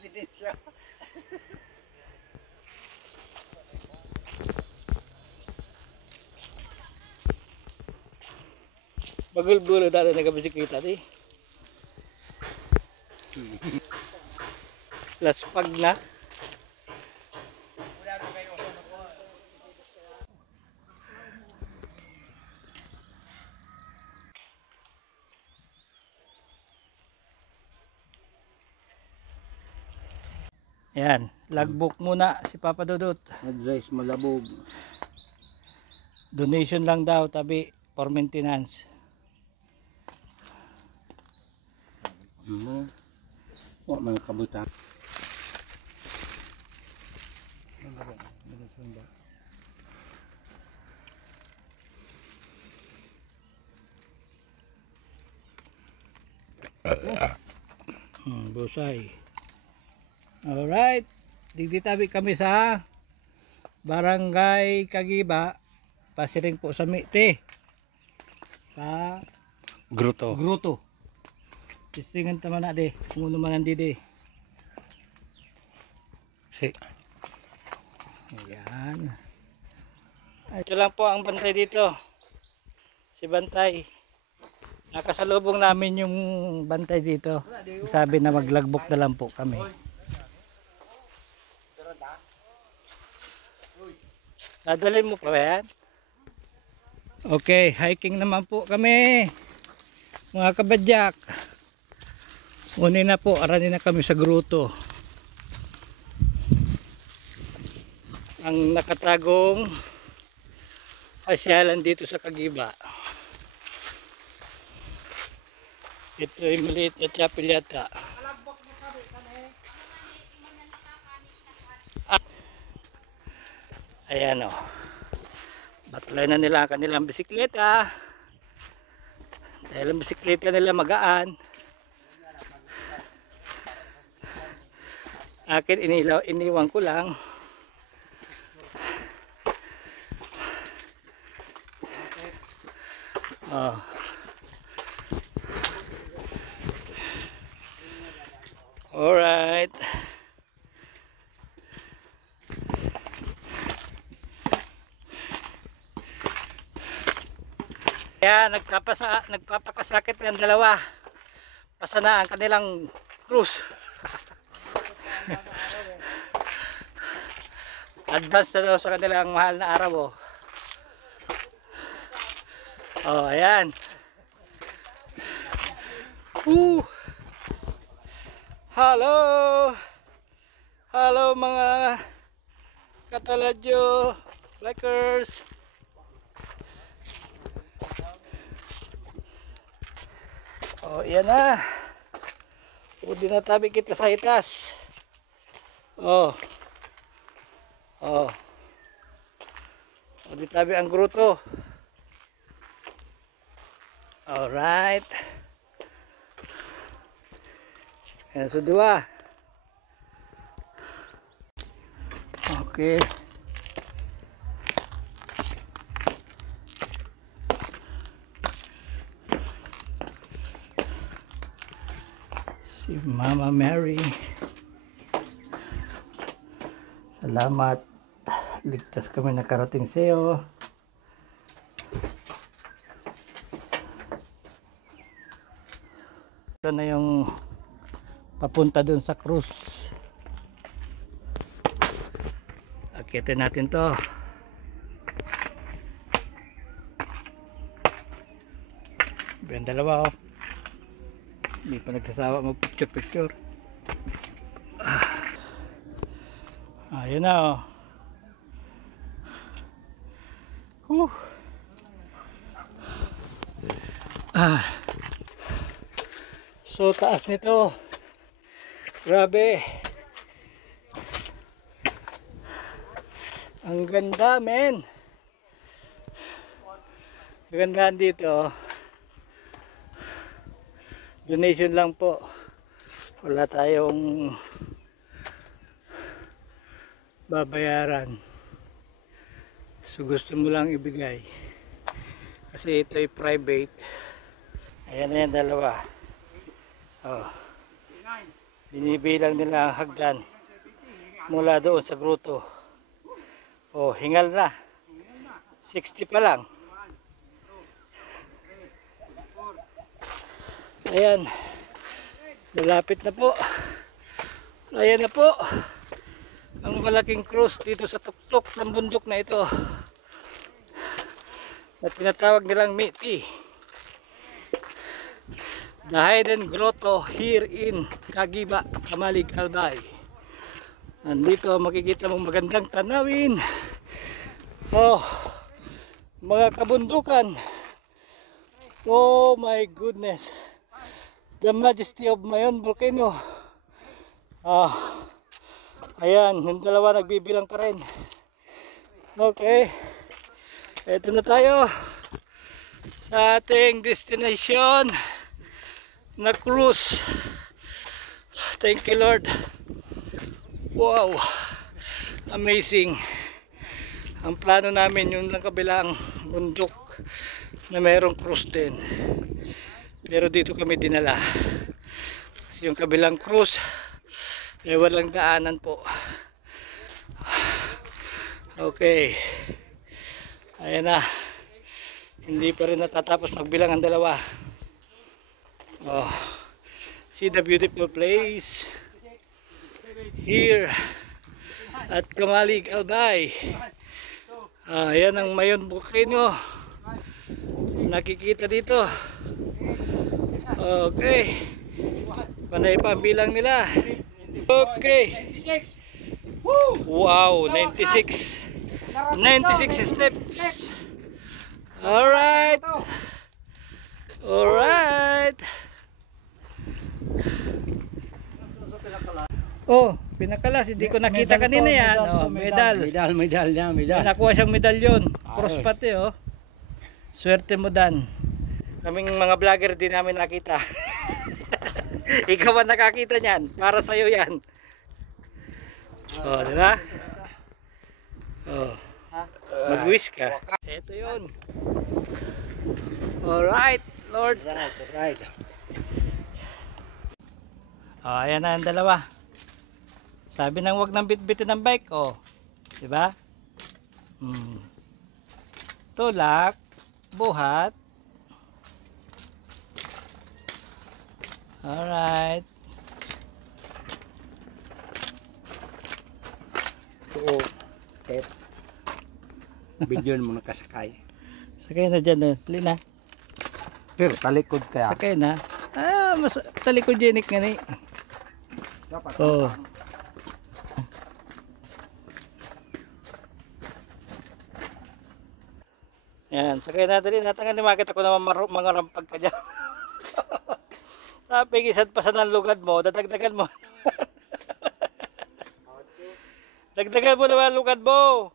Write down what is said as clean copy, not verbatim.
ebidensya. Bagul-gulo dati nagabisikleta di. Laspag na. Yan, logbook muna si Papa Dudut. Advice malabog. Donation lang daw, tabi for maintenance. Wa man kabutan. Busay. Alright, digditabi kami sa Barangay Kagiba, Pasiring po sa Mite, sa Gruto. Tistingan taman na de, kung ano man nandi de. Si. Ayan. Ito lang po ang bantay dito. Si Bantay. Nakasalubong namin yung bantay dito. Sabi na maglagbok na lang po kami. Dadalhin mo pa ba yan? Okay, hiking naman po kami. Mga kabadyak. Unin na po, aranin na kami sa gruto. Ang nakatagong pasyalan dito sa Kagiba. Ito ay maliit na chapel yata. Ayan o. Batlay na nila ang kanilang bisikleta. Dahil ang bisikleta nila magaan. Akin iniwan ko lang. Oh. Alright. Kaya nagpapakasakit ng dalawa. Pasana ang kanilang cruise. Advance na daw sa kanilang mahal na araw. Oh, ayan. Hello. Hello mga Kataladyo bikers. Oh, yan na. Pwede na tabi kita sa itas. Oh. Oh. Pwede tabi ang gruto. Alright. Yan sa dua. Okay. Si Mama Mary. Salamat. Ligtas kami nakarating sa iyo. Ito na yung papunta dun sa cruise. Akitin natin to. Yung dalawa oh. Hindi pa nagsasawa mag picture. Ayun na oh. So taas nito. Grabe. Ang ganda men. Gandaan dito. Donation lang po. Wala tayong babayaran. So gusto mo lang ibigay. Kasi ito ay private. Ayan na yan dalawa. Oh. Binibilang nila ang hagdan mula doon sa gruto. Oh, hingal na. 60 pa lang. Ayan. Malapit na po. Ayan na po. Ang malaking cross dito sa tuktok ng bundok na ito. Na tinatawag nilang Miti. The Hidden Grotto here in Kagiba, Kamalig, Albay. Nandito makikita mong magandang tanawin. Oh, mga kabundukan. Oh my goodness. The majesty of Mayon volcano. Ayan, yung dalawa nagbibilang pa rin. Okay. Ito na tayo sa ating destination na cruise. Thank you Lord. Wow, amazing. Ang plano namin yung lang kabilang bundok na mayroong cruise din, pero dito kami dinala kasi yung kabilang cruise ay walang daanan po. Okay, ayan na, hindi pa rin natatapos magbilang ang dalawa. Oh, see the beautiful place here at Kamalig, Albay. Ayan ang Mayon volcano, nakikita dito. Okay, panay pa ang bilang nila. Okay, wow, 96 steps. Alright, alright. Oh, pinakalas, hindi ko nakita kanina yan. Oh, medal. Medal niya, medal. Nakuha siyang medalyon. Cross pati, oh. Swerte mo, Dan. Kaming mga vlogger din namin nakita. Ikaw ang nakakita niyan. Para sa'yo yan. Oh, di ba? Oh. Mag-wish ka. Ito yun. Alright, Lord. Alright. Oh, ayan na ang dalawa. Sabi nang wag nang bitbitin ng bike, oh. 'Di ba? Tulak, buhat. Alright. Oo. Video mo nakasakay. Sakay na dyan, Lina. Pero talikod kaya. Sakay na. Mas talikogenic nga ni. Oh. Yan, sakay natin rin. Natangan ni makita ko naman mga rampag ka dyan. Sabi, isad pa sa ng lugad mo, dadagdagan mo. Dagdagan mo naman lugad mo.